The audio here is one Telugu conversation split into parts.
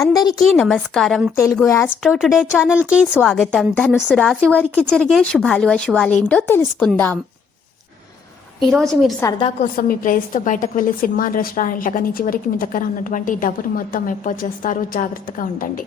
అందరికీ నమస్కారం. తెలుగు ఆస్ట్రో టుడే ఛానల్కి స్వాగతం. ధనుస్సు రాశి వారికి జరిగే శుభాలు అశుభాలేంటో తెలుసుకుందాం. ఈరోజు మీరు సరదా కోసం మీ ప్రేయస్తో బయటకు వెళ్ళి సినిమా రెస్టారెంట్ల కానీ చివరికి మీ దగ్గర ఉన్నటువంటి డబ్బును మొత్తం ఎప్పో చేస్తారు. జాగ్రత్తగా ఉండండి.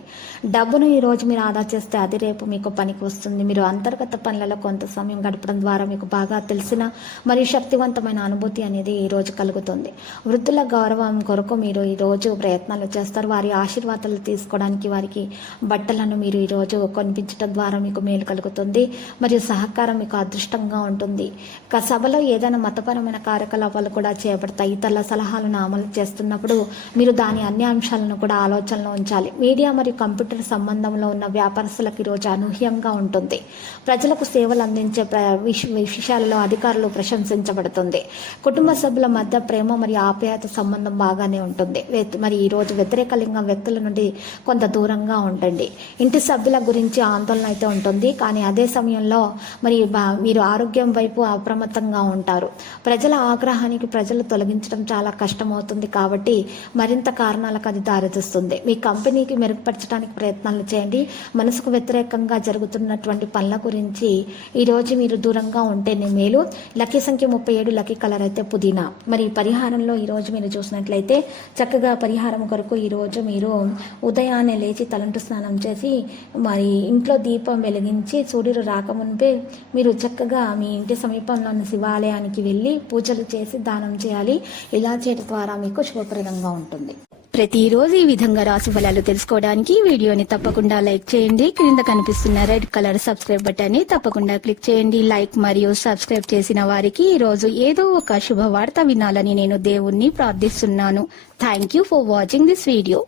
డబ్బును ఈరోజు మీరు ఆదా చేస్తే అది రేపు మీకు పనికి వస్తుంది. మీరు అంతర్గత పనులలో కొంత సమయం గడపడం ద్వారా మీకు బాగా తెలిసిన మరియు శక్తివంతమైన అనుభూతి అనేది ఈరోజు కలుగుతుంది. వృద్ధుల గౌరవం కొరకు మీరు ఈరోజు ప్రయత్నాలు చేస్తారు. వారి ఆశీర్వాదాలు తీసుకోవడానికి వారికి బట్టలను మీరు ఈరోజు కొనిపించడం ద్వారా మీకు మేలు కలుగుతుంది మరియు సహకారం మీకు అదృష్టంగా ఉంటుంది. సభలో ఏదైనా మతపరమైన కార్యకలాపాలు కూడా చేపడతాయి. ఇతరుల సలహాలను అమలు చేస్తున్నప్పుడు మీరు దాని అన్ని అంశాలను కూడా ఆలోచనలో ఉంచాలి. మీడియా మరియు కంప్యూటర్ సంబంధంలో ఉన్న వ్యాపారస్తులకు ఈరోజు అనూహ్యంగా ఉంటుంది. ప్రజలకు సేవలు అందించే విషయాలలో అధికారులు ప్రశంసించబడుతుంది. కుటుంబ సభ్యుల మధ్య ప్రేమ మరియు ఆప్యాయత సంబంధం బాగానే ఉంటుంది. మరి ఈరోజు వ్యతిరేక లింగం వ్యక్తుల నుండి కొంత దూరంగా ఉండండి. ఇంటి సభ్యుల గురించి ఆందోళన అయితే ఉంటుంది, కానీ అదే సమయంలో మరి మీరు ఆరోగ్యం వైపు అప్రమత్తంగా ఉంటారు. ప్రజల ఆగ్రహానికి ప్రజలు తొలగించడం చాలా కష్టమవుతుంది, కాబట్టి మరింత కారణాలకు అది దారితీస్తుంది. మీ కంపెనీకి మెరుగుపరచడానికి ప్రయత్నాలు చేయండి. మనసుకు వ్యతిరేకంగా జరుగుతున్నటువంటి పనుల గురించి ఈరోజు మీరు దూరంగా ఉంటేనే మేలు. లక్కీ సంఖ్య 37, లక్కీ కలర్ అయితే పుదీనా. మరి పరిహారంలో ఈరోజు మీరు చూసినట్లయితే చక్కగా పరిహారం కొరకు ఈరోజు మీరు ఉదయాన్నే లేచి తలంటు స్నానం చేసి మరి ఇంట్లో దీపం వెలిగించి సూర్యుడు రాకముందే మీరు చక్కగా మీ ఇంటి సమీపంలోని శివాలయానికి వెళ్ళి పూజలు చేసి దానం చేయాలి. ఇలా చేయడం ద్వారా మీకు శుభప్రదంగా ఉంటుంది. ప్రతిరోజు ఈ విధంగా రాశి ఫలాలు తెలుసుకోవడానికి వీడియోని తప్పకుండా లైక్ చేయండి. క్రింద కనిపిస్తున్న రెడ్ కలర్ సబ్స్క్రైబ్ బటన్ ని తప్పకుండా క్లిక్ చేయండి. లైక్ మరియు సబ్స్క్రైబ్ చేసిన వారికి ఈ రోజు ఏదో ఒక శుభవార్త వినాలని నేను దేవుణ్ణి ప్రార్థిస్తున్నాను. Thank you for watching this video.